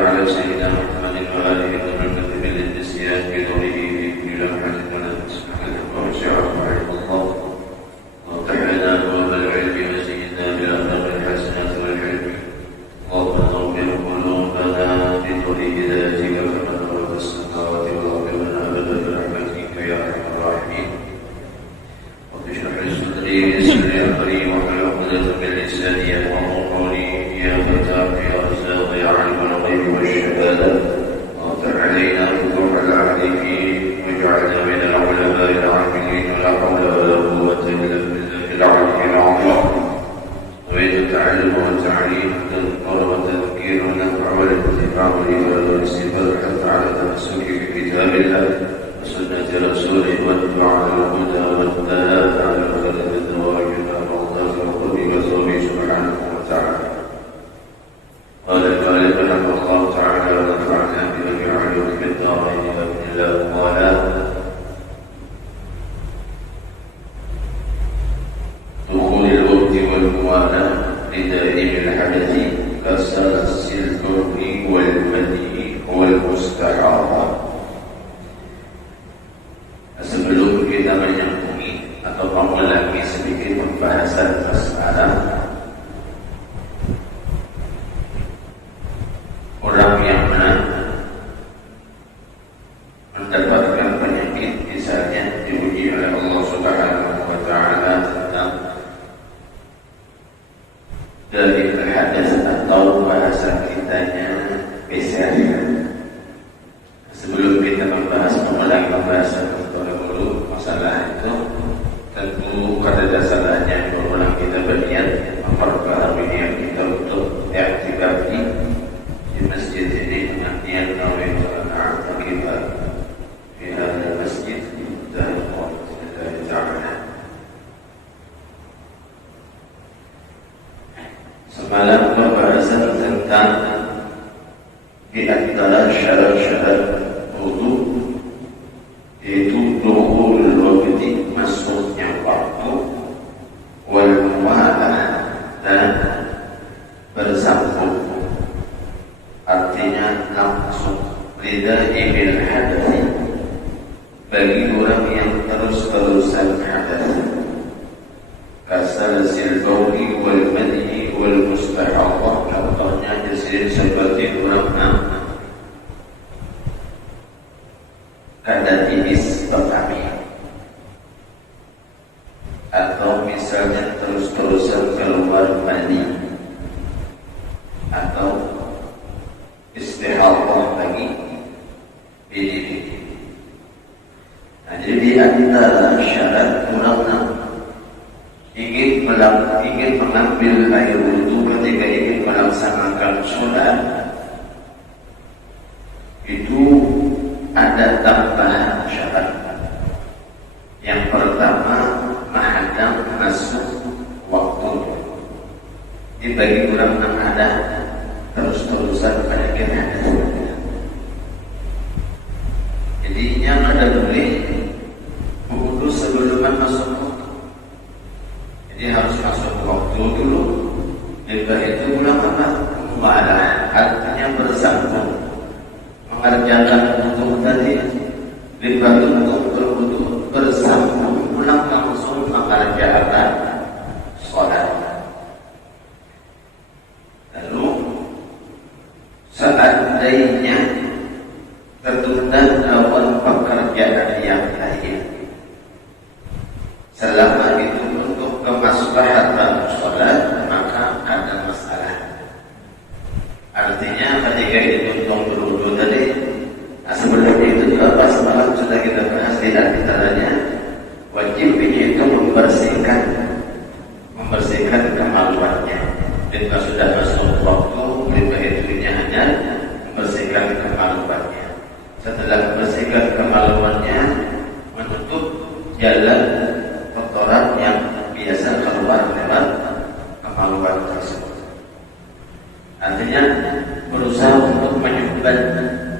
على سيدنا محمد وآله ومن للنسيان بنوره في لمحة ونفس ورجعه رحمه الله وقعنا أبواب العلم وزينا بالأخلاق الحسنة والعلم اللهم اغفر قلوبنا بنور هدايتك كما نورت السماوات والأرض لنا أبدا برحمتك يا أرحم الراحمين رب اشرح لي صدري ويسر لي أمري واحلل عقدة من لساني يفقهوا قولي يا فتاح يا رزاق يا علم الغيب والشهادة واغفر علينا فتوح العهد فيه واجعلنا من العلماء العاملين ولا حول ولا قوة إلا بالله العلي العظيم وبين التعلم والتعليم تذكر وتذكير ونفع والانتفاع والإفادة والاستفادة حتى على تمسك بكتاب الله وسنة رسوله والدعاء على الهدى والثبات على الخير الدوام والمرضات والقرب وزوره سبحانه وتعالى قال المؤلف رحمه الله تعالى ونفعنا بجميع علوم الدارين بإذن الله قال دخول الوقت والموالاة لدائم الحدث كسلس البر والمدي والمستحاضة. Sebelum kita menyambungi atau mengulangi sedikit pembahasan masalah orang yang mendapatkan penyakit misalnya diuji oleh Allah Subhanahu wa Ta'ala tentang dari hadas atau bahasa kitanya PCR. Sebelum kita mengulangi pembahasan dulu masalah itu, tentu pada dasarnya berulang kita berniat memperbaharui niat kita untuk i'tikaf di masjid ini dengan niat nawaitu al-i'tikaf di hadzal masjid dan Allah Ta'ala. Semalam pembahasan tentang di antara syarat-syarat wudu yaitu dukhulul waqti, masuknya waktu, wal muwalah, dan bersambung, artinya langsung lidaibil hadathi, bagi orang yang terus-terusan hadas, kasalasil bauli wal madhi wal mustahadhah, contohnya jasir seperti orang kada tipis pertama, atau misalnya terus-terusan keluar mani, atau istihadhah lagi ini. Nah, jadi antara syarat orang ingin mengambil air wudu ketika ingin melaksanakan sholat itu ada tambahan syarat. Yang pertama, menghadap masuk waktu. Ini bagi orang yang ada terus-terusan penyakit hadas. Jadi yang ada boleh wudu sebelum masuk waktu. Jadi harus masuk waktu dulu. Lepas itu ulama muwalah, artinya bersambung, mengerjakan wudu tadi, lepas itu berwudu bersambung, pulang langsung mengerjakan sholat. Lalu seandainya tertunda dalam pekerjaan yang lain, selama itu untuk kemaslahatan sholat, maka ada masalah. Artinya ketika dituntung berwudu tadi, sebelum itu juga pas malam sudah kita bahas di antaranya wajibnya itu membersihkan kemaluannya. Jika sudah masuk waktu, lepas itu hanya membersihkan kemaluannya. Setelah membersihkan kemaluannya, menutup jalan kotoran yang biasa keluar lewat kemaluan tersebut. Artinya berusaha untuk menyumbat,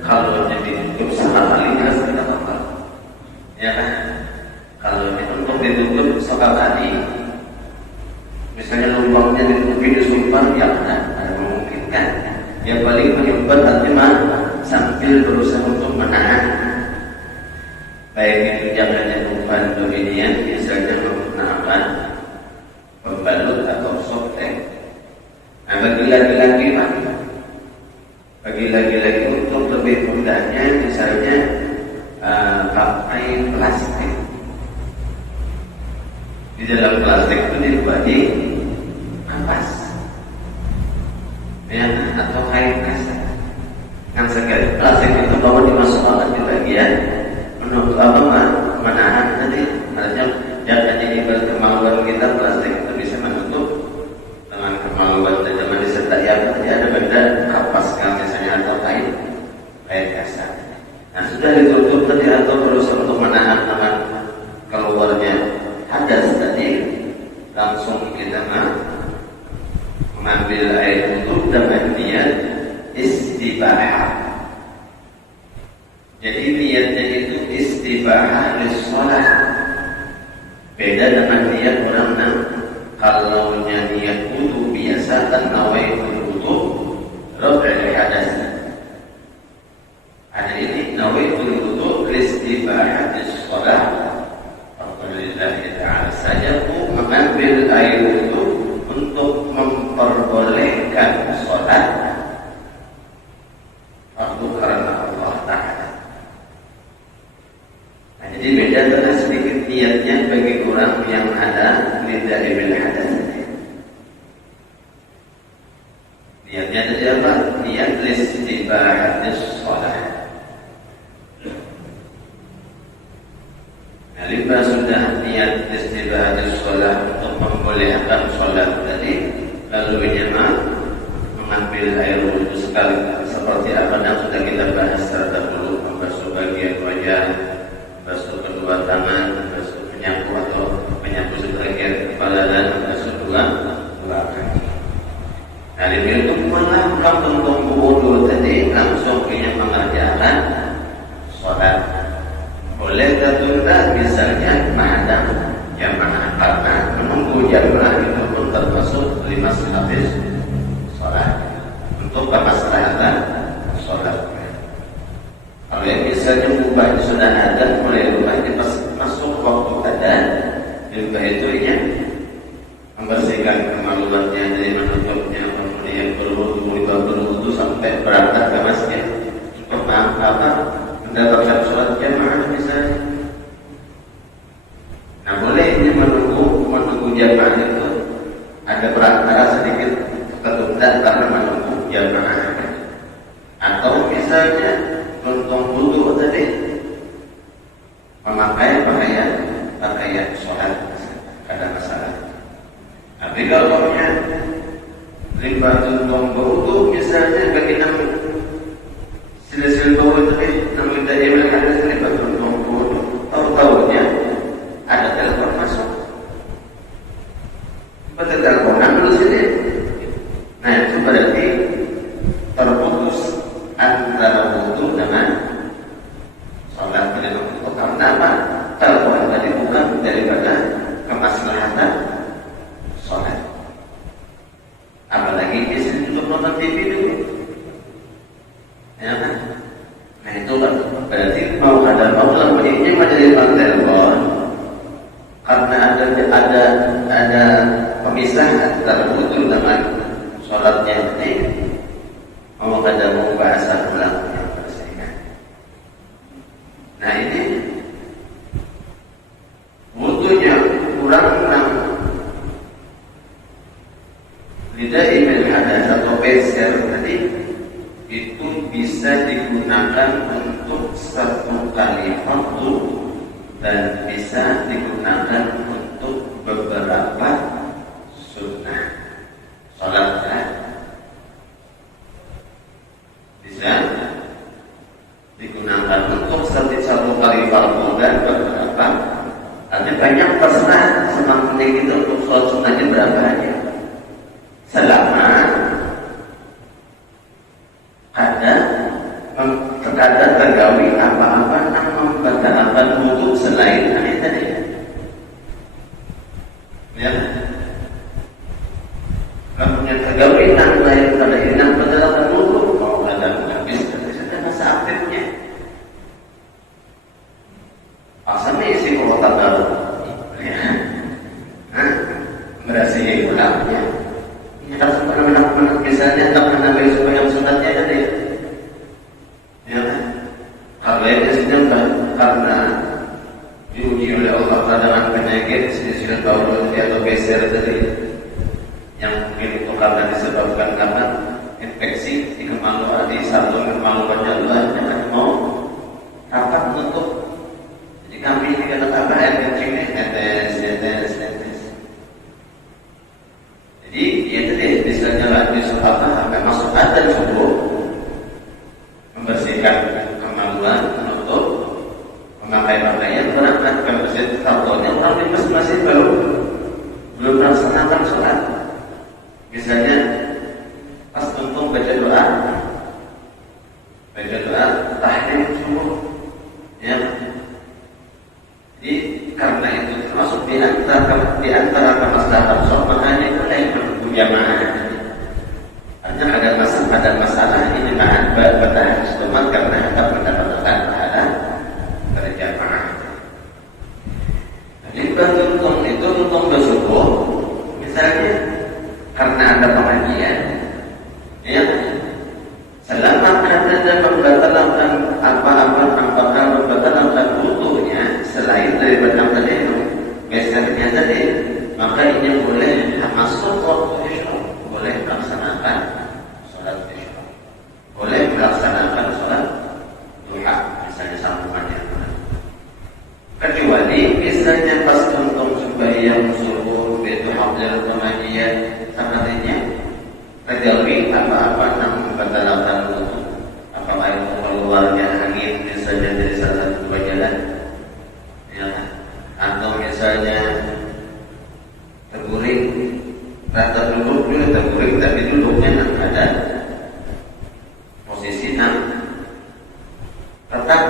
kalau ditutup sekali harus kita apa? Ya kan? Kalau ditutup sekali, misalnya lubangnya ditutupi di sumber, ya ada memungkinkan. Yang paling menyumbat artinya sambil berusaha untuk menahan, baik itu jangan umpan dominian, misalnya menggunakan pembalut atau softtek. Nah, bagi laki-laki untuk lebih mudahnya, misalnya pakai plastik. Di dalam plastik itu dibagi ampas, ya, atau kain kasar. Yang sekali plastik itu bahwa dimasukkan di bagian menutup menahan tadi, artinya jangan jadi berkemauan kita plastik itu bisa menutup dengan kemauan dan disertai apa tadi ada benda kapas misalnya atau kain kasar. Nah, sudah ditutup tadi atau berusaha untuk menahan dengan keluarnya hadas tadi, langsung kita mengambil air wudhu dengan niat istibahah. Jadi niatnya itu istibahah lis-shalah. Beda dengan niat orang kalau niat wudhu biasa kan nawaitul wudhu raf'il hadas. Ada ini nawaitul wudhu istibahah lis-shalah. Alhamdulillah ta'ala saja mengambil air wudhu untuk memperbolehkan sholat waktu karena Allah Ta'ala. Nah, jadi beda antara sedikit niatnya bagi orang yang ada lidah bil hadas. Niatnya tadi apa? Niat listibahatis sholat. Nah, lima sudah niat istibahatis sholat untuk membolehkan sholat tadi, lalu berjamaah mengambil air wudhu sekali seperti apa yang sudah kita bahas terdahulu, membasuh bagian wajah, membasuh kedua tangan, membasuh menyapu atau menyapu sebagian kepala dan membasuh dua kaki. Nah, ini untuk melakukan bentuk wudhu tadi langsung punya mengerjakan sholat. Boleh tertunda misalnya madam jamaah karena menunggu jamaah itu pun termasuk 5 habis sholat untuk kemaslahatan sholat. Kalau yang misalnya ubah sudah ada, mulai ubahnya masuk waktu ada, ubah itu ya membersihkan kemaluannya dari menutupnya, kemudian berwudu sampai berangkat ke masjid untuk mendapatkan sholat jamaah misalnya. Nah, boleh ini menunggu jamaah itu ada perantara sedikit ketunda karena menunggu jamaah. Atau misalnya untuk wudu tadi memakai pakaian sholat, ada masalah. Tapi kalau libatun wudu misalnya bagi silasil bau itu namun dari mereka ada libatun wudu, tahu-tahunya ada telepon masuk. Pada teleponan dulu sini. Nah, itu berarti terputus antara wudu dengan sholat dengan wudu. Karena apa? Telepon tadi bukan daripada kemaslahatan sholat. Apalagi biasanya untuk nonton TV dulu. Ya kan? Nah, itu kan berarti mau bunyinya menjadi telepon karena ada pemisah antara wudu dengan sholatnya ini. Mau bahasa ulang yang bersihkan. Nah, ini wudunya kurang lidah bil hadas atau peser tadi itu bisa digunakan untuk satu kali waktu dan bisa digunakan untuk beberapa sunnah sholat kan? Bisa digunakan untuk satu kali waktu dan beberapa. Artinya banyak pesan senang penting itu untuk sholat sunnahnya berapa aja. Selama ada terkadang tergawi apa-apa yang membatalkan wudu selain ini tadi. Ya. Kalau tergawi yang lain pada ini yang membatalkan wudu, mau ada habis, sudah masa aktif menunjukkan kemaluan untuk memakai pakaian berangkat ke masjid. Tahu-taunya orang di masjid baru belum melaksanakan sholat. Misalnya pas tuntung baca doa tahiyat subuh, ya. Jadi karena itu termasuk di antara masalah sholat hanya boleh menunggu jamaah. Artinya ada masalah ini bahan bertahan istimewa karena akan mendapatkan pahala berjamaah. Jadi tuntung itu tuntung bersubuh, misalnya karena ada pengajian, ya. Selama ada membatalkan membatalkan wudunya selain daripada tadi gesernya tadi, maka ini boleh masuk waktu isya, boleh melaksanakan sholat isya, boleh melaksanakan sholat duha, misalnya sambungannya. Kecuali misalnya pas tuntung sembahyang subuh itu hadir pengajian sangatnya terjadi apa-apa yang membatalkan wudu, apakah itu keluarnya angin misalnya dari salah satu jalan, ya, atau misalnya terguling, rata duduk juga terguling tapi duduknya ada posisi tetap,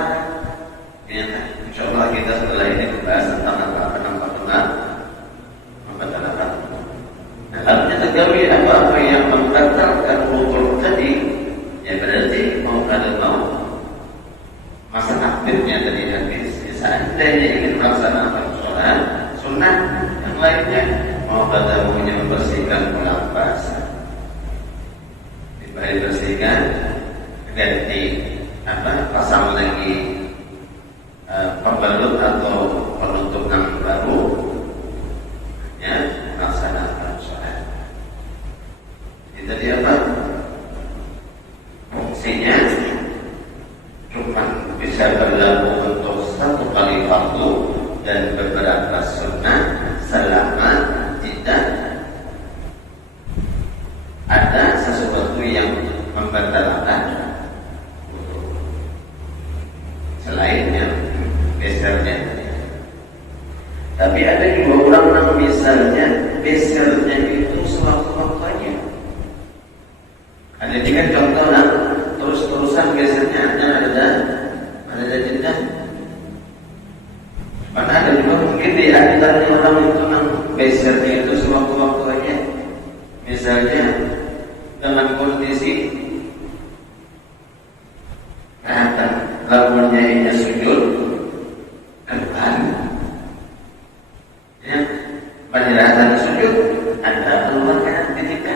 ya. Insyaallah kita setelah ini membahas tentang apa membatalkan. Nah, artinya terjadi apa yang membatalkan wudu tadi, ya berarti mau masa aktifnya tadi habis. Seandainya ingin melaksanakan sholat sunnah yang lainnya, mau katamunya membersihkan ulang basah, dibersihkan, ganti pasang lagi pembalut atau penutup yang baru, ya, melaksanakan sholat. Jadi tadi apa? Fungsinya cuma bisa berlaku untuk satu kali fardu dan beberapa sunnah selama tidak ada sesuatu yang membatalkan selain yang besernya. Tapi ada juga orang yang misalnya besernya itu sewaktu-waktunya. Ada juga contoh terus-terusan besernya ada jeda. Mana ada juga mungkin di antara orang itu yang besernya itu sewaktu-waktunya. Misalnya dengan kondisi bangunnya ini sujud keluar, ya, pada sujud ada keluar kanan ketika,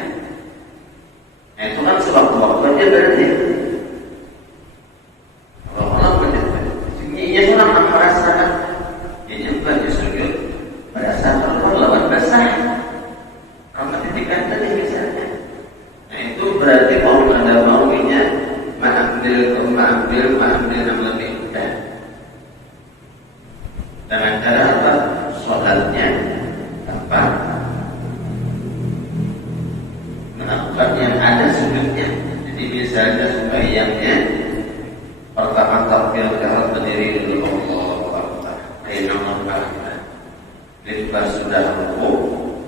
nah itu kan sewaktu-waktunya berarti Allah ini orang merasakan ini bagi sujud pada saat keluar lawan basah karena ketika tadi misalnya, nah itu berarti maunya mengambil yang lebih mudah dengan cara apa? Sholatnya tanpa melakukan yang ada sujudnya. Jadi misalnya sembahyangnya pertama takbir kalau berdiri dulu Allah lepas sudah rukuk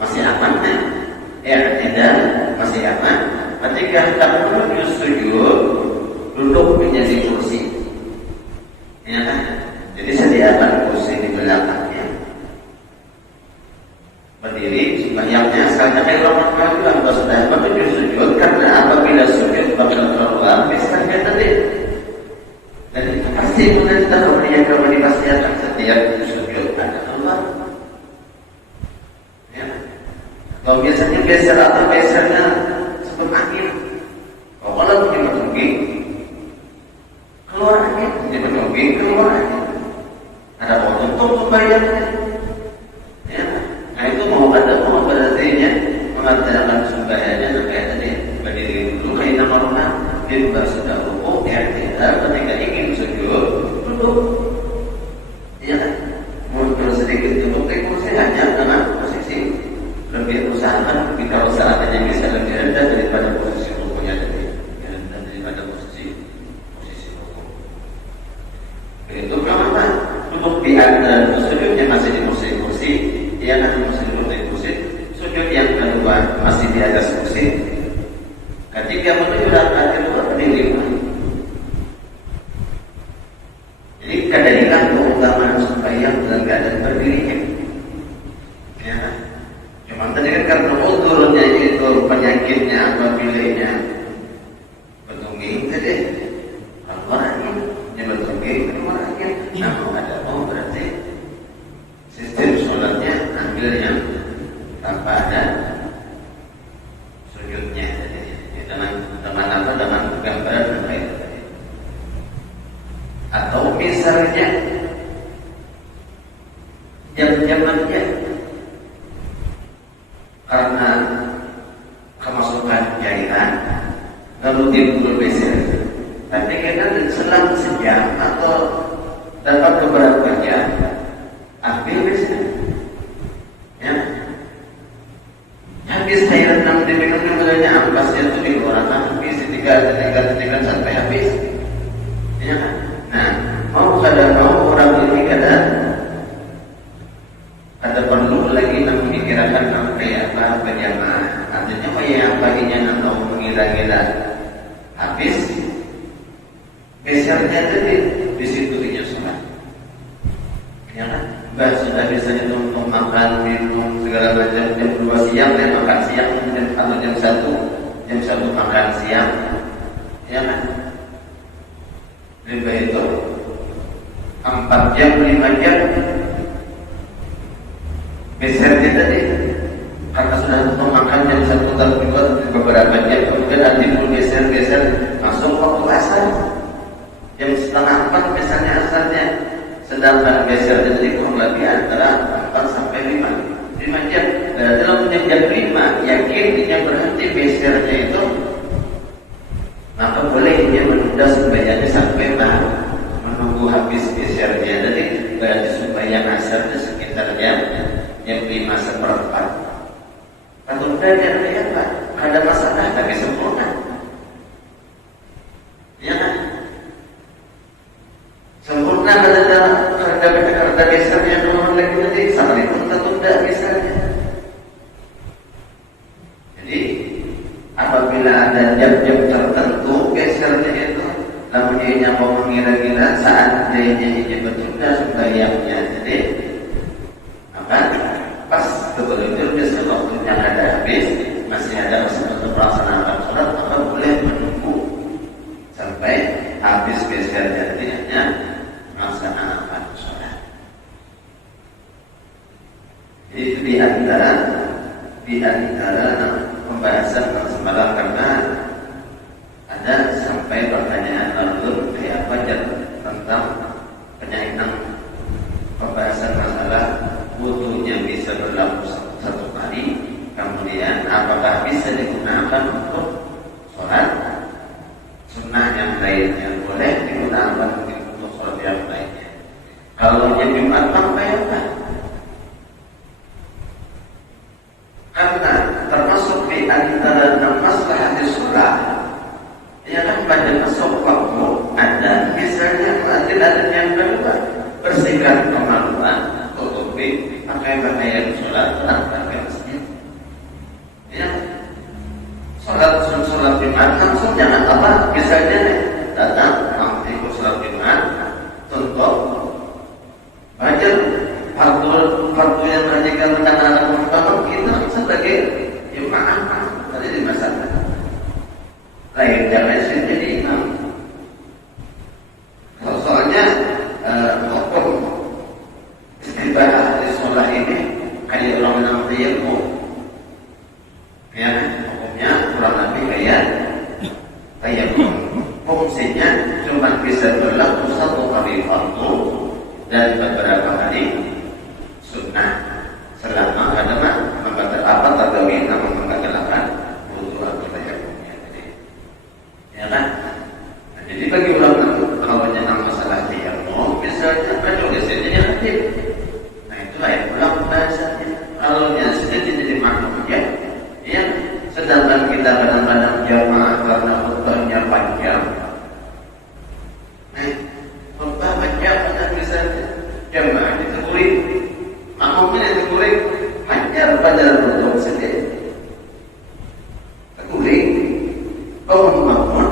masih aman kan? Tidak masih aman. Ketika hendak menuju sujud duduk menjadi kursi, ya kan? Jadi sediakan kursi di belakangnya, berdiri sembahyangnya asalnya kayak orang bilang sudah menuju sujud, karena apabila sujud bakal keluar misalnya tadi, dan itu pasti kemudian kita kembali pasti akan setiap sujud ada keluar, ya. Kalau biasanya geser atau gesernya sebelum akhir, kalau begini keluar angin, dia menunggu keluar angin. Ada orang untuk bayarnya, ya. Nah itu mau berarti mengatakan sembahyangnya sampai tadi berdiri dulu, kayak nama orang dia sudah rukuk, ya tidak. Ketika ingin sujud duduk, ya kan? Mundur sedikit duduk, kursi hanya dengan posisi lebih usahakan kita usahakan gesernya, jam-jamannya, karena kemasukan jahitan, lalu timbul geser. Tapi kita selang sejam atau dapat beberapa jam, ambil geser. Ya, habis cairan yang diminum sebenarnya ampasnya itu dikeluarkan habis ketika sampai habis. Ya, nah mau orang ini ada perlu lagi memikirkan apa ya apa berjamaah. Artinya apa yang paginya atau mengira-ngira habis gesernya tadi di situ dia sholat. Ya kan? Sudah biasanya untuk makan, minum segala macam jam 2 siang dan makan siang, atau jam 1 makan siang, ya kan? Lebih itu 4 jam, 5 jam gesernya tadi karena sudah untuk makan jam 1 atau 2 beberapa jam, kemudian nanti pun geser masuk waktu asar jam 3:30 misalnya asarnya. Sedangkan geser jadi kurang lebih antara 4 sampai 5 jam. Dalam jam 5 yakin dia berhenti gesernya itu, maka boleh dia menunda sembahyangnya sampai menunggu habis gesernya. Jadi berarti sembahyang asar itu sekitar jam 5:15. Kalau udah dia apa? Ada masalah tapi sempurna. Ya kan? Sempurna karena gesernya dulu lagi nanti sama itu tertunda gesernya. Jadi apabila ada jam-jam tertentu gesernya itu, namun dia mau mengira-ngira saat dia bertunda sembahyangnya, jadi maka pas betul-betul besok waktunya ada habis, masih ada kesempatan melaksanakan sholat, maka boleh menunggu sampai habis gesernya tidaknya melaksanakan sholat. Itu di antara pembahasan semalam, karena ada sampai pertanyaan lalu kayak apa tentang penyaitan pembahasan masalah wudunya bisa berlaku satu kali, kemudian apakah bisa digunakan untuk sholat sunnah yang lainnya, boleh digunakan untuk sholat yang lainnya. Kalau yang Jumat apa ya Pak? Karena termasuk di antara maslahat sholat, ya kan pada masuk waktu ada misalnya ada yang kedua bersihkan kemaluan, tutupi pakai pakaian sholat, pakai masjid. Ya, sholat Jumat langsung jangan apa, misalnya datang nanti ke sholat Jumat untuk belajar fardu yang mengajarkan tentang anak pertama kita sebagai jemaah tadi di masyarakat lain jangan jadi imam. Soalnya hukum ibadah di sholat ini kayak orang menang tayammum, ya hukumnya kurang lebih kayak tayammum. Fungsinya cuma bisa berlaku satu kali fardu dan beberapa kali sunnah selama ada apa tadawin namun mengatakan wudu atau tayammumnya tadi, ya kan? Nah, jadi bagi ulama kalau tentang masalah tayammum misalnya ada gesernya aktif, nah itulah yang ulama bahasanya. Kalau yang sudah jadi makmum ya, sedangkan kita kadang-kadang jamaah karena khutbahnya panjang, khutbah panjang kan misalnya jamaah ditegurin, makmumnya ditegurin panjang pada bentuk sendiri, tegurin, makmum,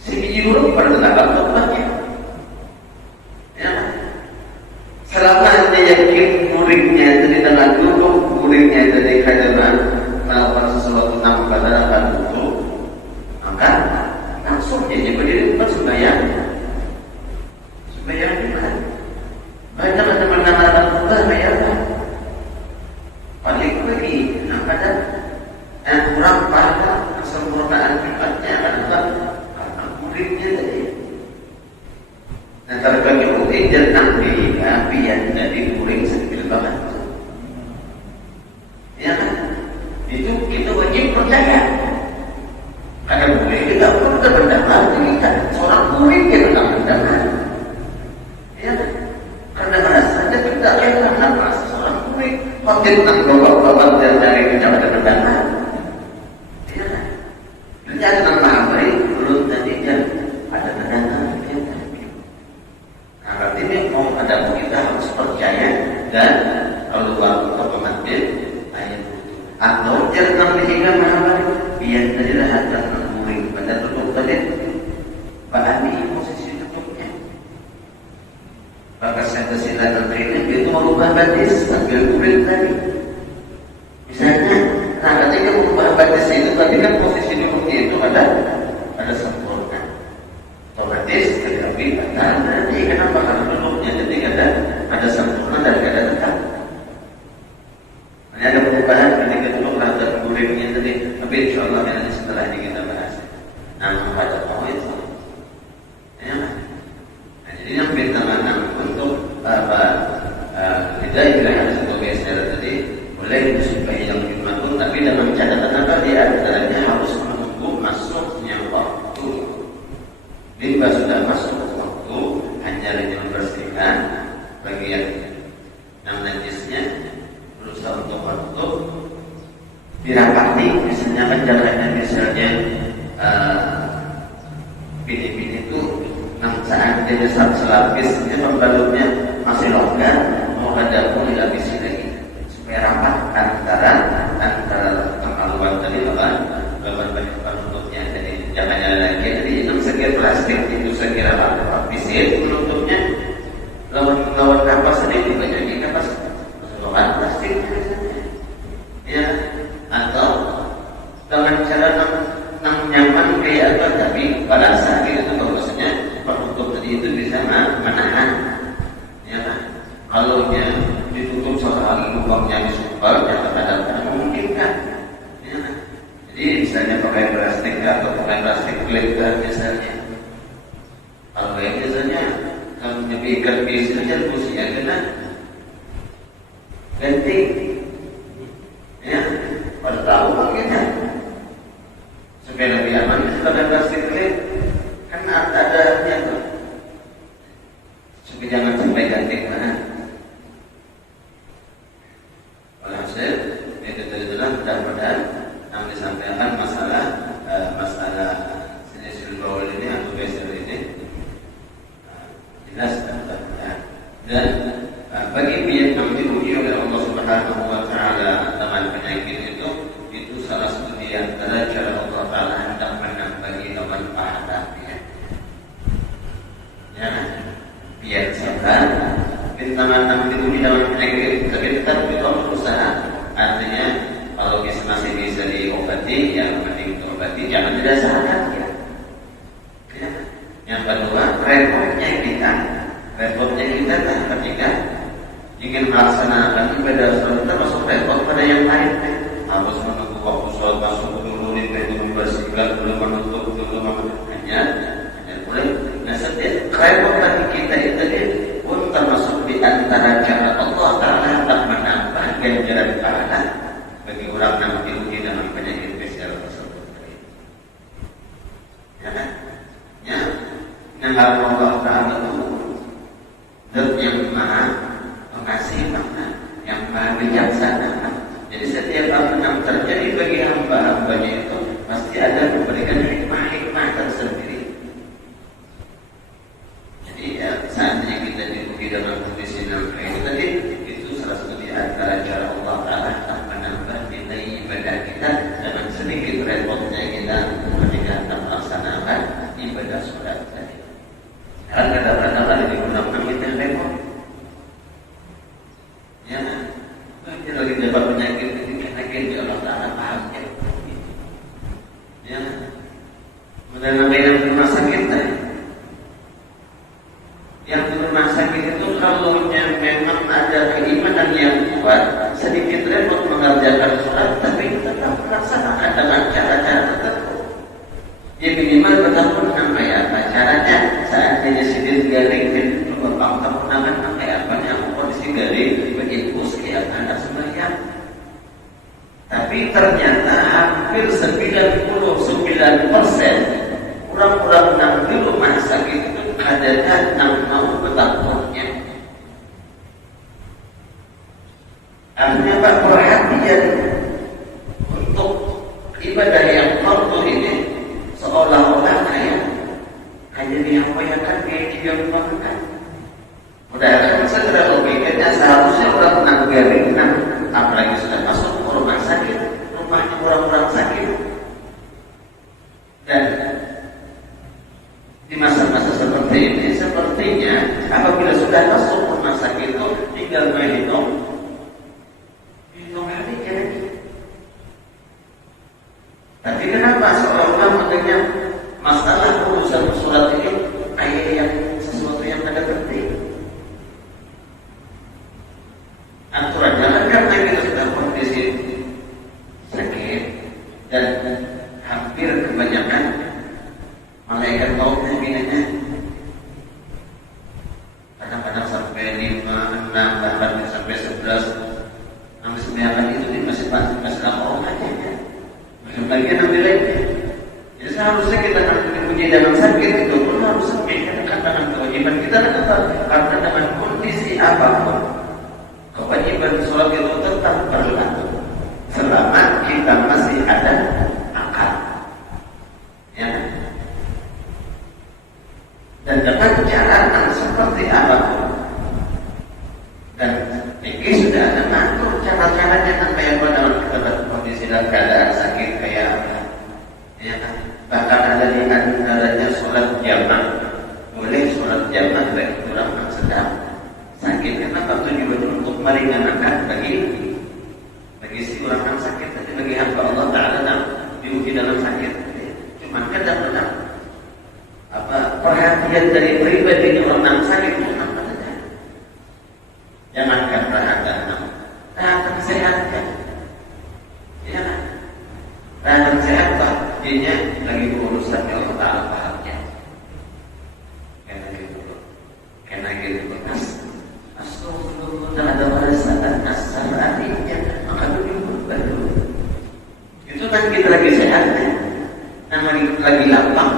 si biji huruf pada tentang khutbahnya, ya. Selama dia yakin muridnya jadi dengan duduk, muridnya jadi kajian melakukan sesuatu tanpa akan duduk, maka langsung dia berdiri buat sembahyang di mana? Banyak teman-teman akan khutbah bayarkan. Paling lagi, ada yang kurang pada kesempurnaan Jumatnya adalah karena muridnya tadi. masjid nang bapak-bapak dari kecamatan Berdana. Ya, kerjaan nang Mahabari belum tadi kan ada tanda. Nah, berarti ini mau ada kita harus percaya dan kalau waktu ke masjid ayat atau jangan dihingga Mahabari biar tadilah atas muring pada tutup tadi. Pahami posisi tutupnya. Maka saya kesilan nanti itu merubah batis sambil kulit tadi. Misalnya, nah ketika merubah batis itu tadi kan posisi duduknya itu ada sempurna. Otomatis tetapi nanti kenapa karena duduknya jadi ada sempurna dan ada tetap. Hanya ada perubahan ketika duduk dan kulitnya tadi. Tapi insya Allah nanti setelah ini kita bahas. Nah, membaca poin itu. Ya, nah, jadi yang pertama untuk tidak harus untuk biasa tadi boleh musibah yang dimaklum, tapi dalam catatan apa dia antaranya harus menunggu masuknya waktu. Bila sudah masuk waktu, hanya dengan membersihkan bagian yang najisnya, berusaha untuk waktu dirapati, misalnya kan jaraknya misalnya bini-bini itu saat dia selapis dia membalutnya masih longgar mau ada pun dilapisi lagi supaya rapat antara kemaluan tadi bahan penutupnya. Jadi jangan lagi jadi yang segera plastik itu segera lapisin penutupnya lawan kapas tadi juga jadi kapas bahan plastik ya, atau dengan cara nyaman kayak apa tapi pada saat itu bahwasanya penutup tadi itu bisa menahan ya kan. Kalau dia ditutup soal lubangnya super yang kadang-kadang memungkinkan ya kan. Jadi misalnya pakai plastik atau pakai plastik lebar misalnya, kalau yang biasanya kalau jadi ikan biasanya fungsinya kena ganti ya pada tahu makanya supaya lebih aman pakai plastik lebar kan ada yang supaya jangan sampai ganti mana. Walhasil itu adalah mudah-mudahan yang disampaikan masalah sinesil baul ini atau besel ini jelas dan mudah-mudahan. Dan bagi pihak yang diuji oleh Allah Subhanahu Wa Taala teman penyakit itu salah satu di antara cara Allah Taala hendak menambah manfaat ya, biar sehat. Bintang-bintang itu di dalam penyakit kita harus berusaha. Artinya kalau masih bisa diobati, ya mending diobati, jangan dirasakan ya. Yang kedua, repotnya kita ketika ingin melaksanakan ibadah sholat kita masuk repot pada yang lain. Harus menunggu waktu sholat masuk dulu, itu membersihkan dulu, menutup dulu, hanya boleh. Nah, setiap repot bagi kita itu pun termasuk di antara cara Allah Taala hendak menambah ganjaran pahala bagi orang yang diuji dengan penyakit spesial tersebut. Ya kan? Ya, yang Allah Taala itu zat yang maha pengasih, yang maha bijaksana. Jadi setiap apa yang terjadi bagi hamba-hambanya itu pasti ada memberikan hikmah tersendiri. Ya, saatnya kita diuji dalam kondisi itu tadi itu salah satu di antara cara Allah Taala menambah nilai ibadah kita dengan sedikit repotnya kita ketika melaksanakan ibadah sholat tadi. Karena kadang-kadang ada digunakan kita repot. Ya, kita lagi dapat penyakit di Allah Taala pahamnya. Ya, kemudian yang rumah sakit tadi. Yang di rumah sakit itu kalau memang ada keimanan yang kuat, sedikit repot mengerjakan sholat, tapi tetap melaksanakan dengan cara-cara tertentu. Ya minimal bertahun sampai apa caranya saat dia sidin garing itu bapak menggunakan sampai apa yang kondisi garing berinfus kayak anak sembahyang. Tapi ternyata hampir 99% orang-orang yang di rumah sakit itu adanya yang mau bertakwanya. Artinya apa? Di masa-masa seperti ini, sepertinya apabila sudah masuk rumah sakit itu tinggal menghitung hari kira-kira. Tapi kenapa seolah-olah mendengar masalah urusan surat ini kayak yang sesuatu yang tidak penting? Aturannya kan karena kita sudah kondisi sakit dan hampir kebanyakan malaikat maut begininya kadang-kadang sampai 5, 6, bahkan sampai 11 sampai 9 itu masih lapor aja ya. Bagian ambil lainnya. Jadi seharusnya kita nanti dipuji dalam sakit itu pun harus memikirkan dengan kewajiban kita karena dengan kondisi apapun kewajiban sholat itu tetap berlaku selama kita masih ada akal. Ya. Dan dengan cara seperti apapun. Dan ini sudah ada ngatur cara-caranya sampai pada kita kondisi dan keadaan sakit kayak apa. Ya kan? Bahkan ada di antaranya sholat jamaah. Boleh sholat jamaah bagi orang yang sedang sakit. Kenapa tujuan untuk meringankan bagi si orang yang sakit, tapi bagi hamba Allah Taala diuji dalam sakit. Cuma kadang-kadang perhatian dari pribadi orang yang sakit itu apa saja. Jangankan perhatian sehatkan. Ya kan? Perhatian sehat artinya lagi berurusan dengan Allah Taala pahamnya. Karena gitu bekas. Astagfirullah dan ada pada saat asar artinya maka dulu baru. Itu kan kita lagi sehatnya, lagi lapang.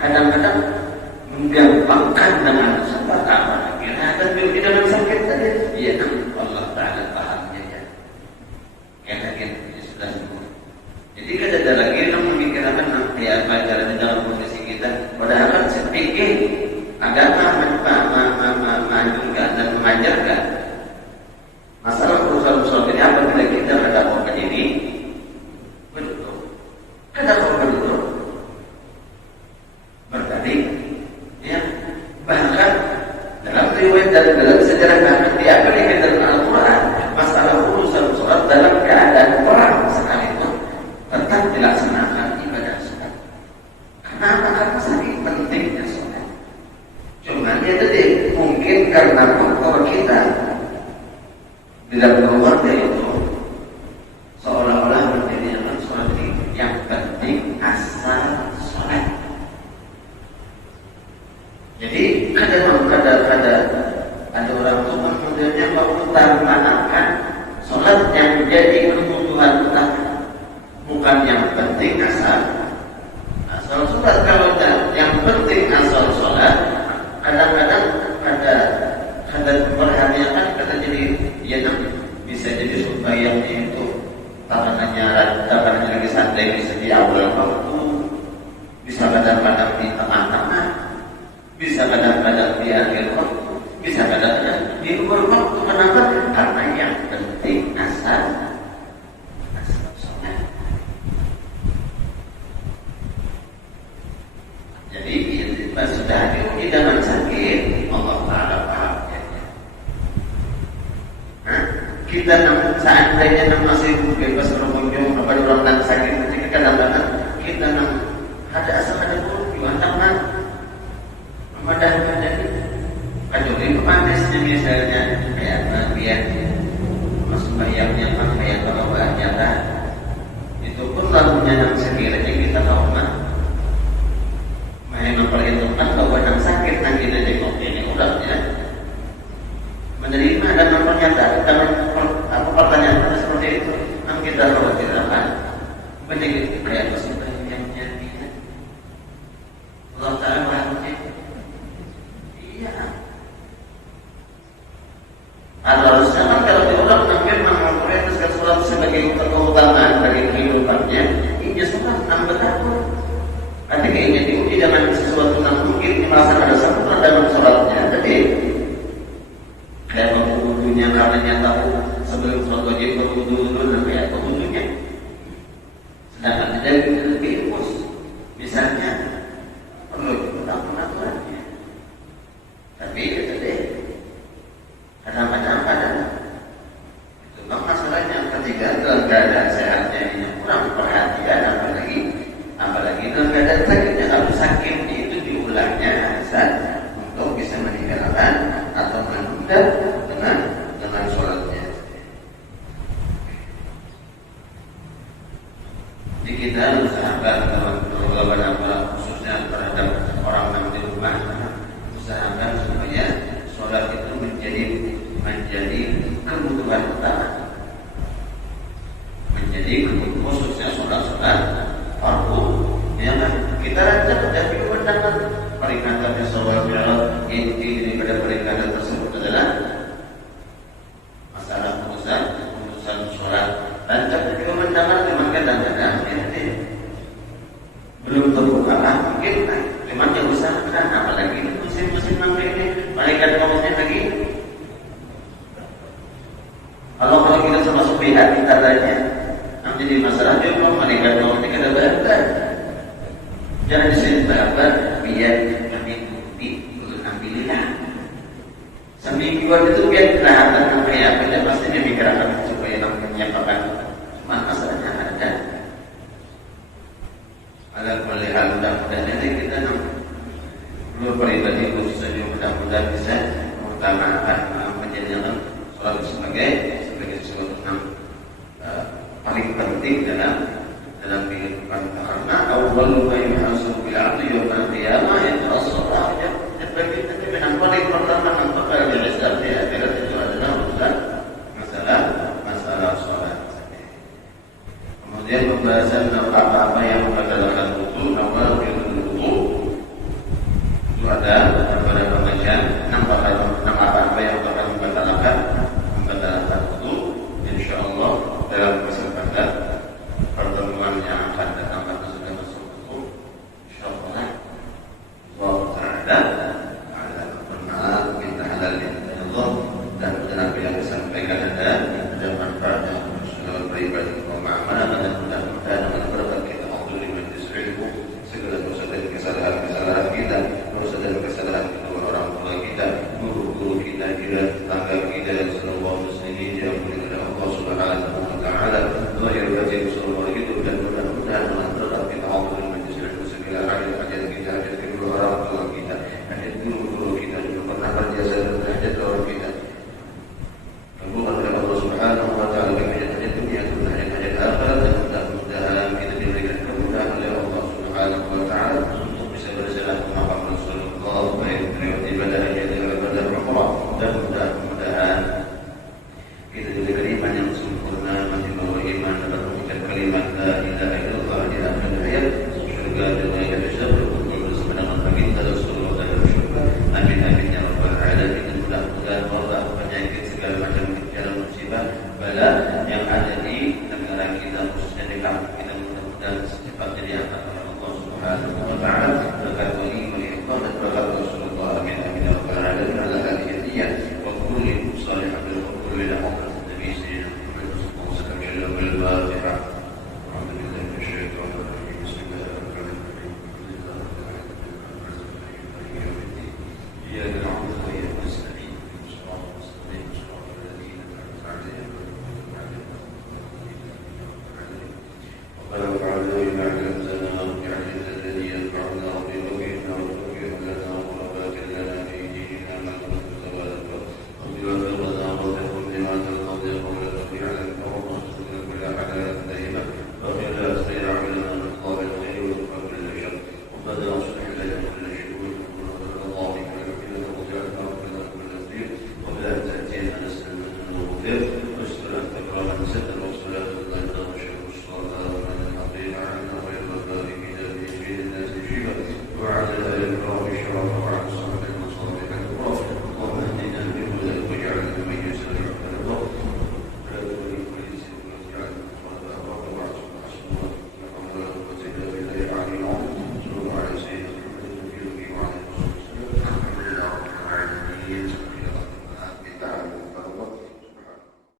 Kadang-kadang menggampangkan dengan sebab apa? Ada di dalam sakit tadi. Iya, Allah Taala pahamnya ya. Karena kita sudah sembuh. Jadi kita ada lagi yang memikirkan nanti apa cara di dalam kondisi kita. Padahal kan sedikit agama menganjurkan dan mengajarkan masalah urusan ini apabila kita ada korban ini berduduk. Ada korban berduduk berbalik, ya. Bahkan dalam riwayat dan dalam sejarah kami diabadikan dalam Al-Quran masalah urusan sholat dalam keadaan perang sekalipun tetap dilaksanakan ibadah sholat. Kenapa? Karena sangat pentingnya sholat. Cuma dia tadi mungkin karena faktor kita tidak keluarga itu seolah-olah menjadi sholat yang penting asal sholat. Jadi kadang-kadang ada orang tua modelnya mengutamakan sholat yang menjadi kebutuhan utama, bukan yang penting asal sholat. Kalau yang penting asal sholat, kadang-kadang ada perhatian kata jadi ya bisa jadi supaya itu tangannya lagi santai bisa di awal waktu, bisa kadang-kadang di tengah-tengah, bisa kadang-kadang di akhir waktu, bisa kadang-kadang di luar waktu. Kenapa? Karena yang penting asal sholat. Jadi sudah di dalam sakit Allah Taala pahamnya. Kita seandainya masih bebas berkunjung kepada orang yang sakit, ketika kadang-kadang kita ada asal ada buruk juga memadahkan jadi kecuali panisnya misalnya kayak bagian masuk bayamnya kayak kalau nyata itu pun lagunya yang sekiranya kita tahu memperhitungkan bahwa yang sakit yang kita jenguk ini udahnya menerima dan mempernyatakan dalam pertanyaan seperti itu yang kita khawatirkan menjadi kayak musibah yang nyata. Allah Taala mahamnya. Iya. Harusnya kan kalau diulang hampir memprioritaskan sholat sebagai keutamaan dari kehidupannya, ini sholat nambah takut. masalah jomblo mereka mau tidak berdebat. Jangan disebar biar kami bukti untuk pilihan. Semingguan itu biar kelihatan apa ya, kita pasti memikirkan supaya menyiapkan masalahnya ada. Ada melihat mudah-mudahan nanti kita pribadi khusus saja mudah-mudahan bisa mengutamakan menjadikan sholat sebagai sesuatu yang paling penting dalam kehidupan, karena awwalu ma yuhasabu bil 'abdi yaumil qiyamah as-shalah. Bagi kita yang paling pertama yang bakal dihisab di akhirat itu adalah masalah sholat. Kemudian pembahasan apa-apa yang membatalkan wudu, awal wudu itu ada pada pembacaan apa yang bakal membatalkan wudu. Insyaallah dalam kesempatan pertemuan yang akan datang pada sudah masuk wudu, insyaallah Allah Ta'ala dan apa yang disampaikan ada manfaatnya untuk pribadi pemahaman dan mudah-mudahan dengan berkat kita Allah majlis ilmu segala dosa dan kesalahan kita, dosa dan kesalahan kedua orang tua kita, guru-guru kita, tetangga kita dan seluruh muslimin diampuni oleh Allah Subhanahu wa taala. Zahir batin seluruh hidup dan mudah-mudahan dengan berkat kita Allah majlis ilmu segala hajat kita, hajat kedua orang tua kita, hajat guru-guru kita juga pernah berjasa dan hajat orang kita. Bukan oleh Allah Subhanahu wa taala hajat dunia dan hajat akhirat, dan mudah-mudahan kita diberikan kemudahan oleh Allah Subhanahu wa taala untuk bisa berjalan ke makam Rasulullah baik lewat ibadah haji dan ibadah umrah, dan mudah-mudahan kita diberikan iman yang sempurna, masih bawa iman dapat mengucap kalimat la ilaha illallah di akhir hayat, surga dan ayat berkumpul bersama dengan baginda Rasulullah dan syurga. Amin amin ya rabbal alamin. Mudah-mudahan Allah penyakit segala macam jalan musibah bala yang ada di negara kita, khususnya di kampung kita, mudah-mudahan secepatnya diangkat oleh Allah Subhanahu wa taala berkat wali Allah dan berkat Rasulullah. Amin amin ya rabbal alamin. Ala hadiyah wa kulli salihatin wa kulli lahum nabi sayyidina Muhammad sallallahu alaihi wasallam bil Fatihah. Alhamdulillah syaitan rajim. Bismillahirrahmanirrahim. Ya na'budu wa nasta'in. ولو علينا علمتنا وجعلنا الذي ينفعنا بوجهنا وتوفيق لنا وبركات لنا في ديننا ما كنت تبارك وبوفقنا وتكن لما ترضى قولك في علمك وانصرنا كل حلال دائما وغير أسرع عملنا نقضى بالخير وتقى كل شر وقد أصلح لنا كل شؤون ونظر الله كل كلنا وجعلنا ربنا كل خير ولا تأتينا نسلم وغفر واستر أن تكرم سدا والصلاة لله وشر الصلاة وعلى آل الكرام الشرف وعلى صحبه المصالح الكرام. اللهم اهدنا بهداك واجعلنا من يسر الهدى لا تولي كل سر واجعلنا صلاه الله وعصمنا حسبنا ولا قوه الا بالله العلي العظيم. صلوا على سيدنا محمد وعلى اله وصحبه وسلم. الحمد لله رب العالمين.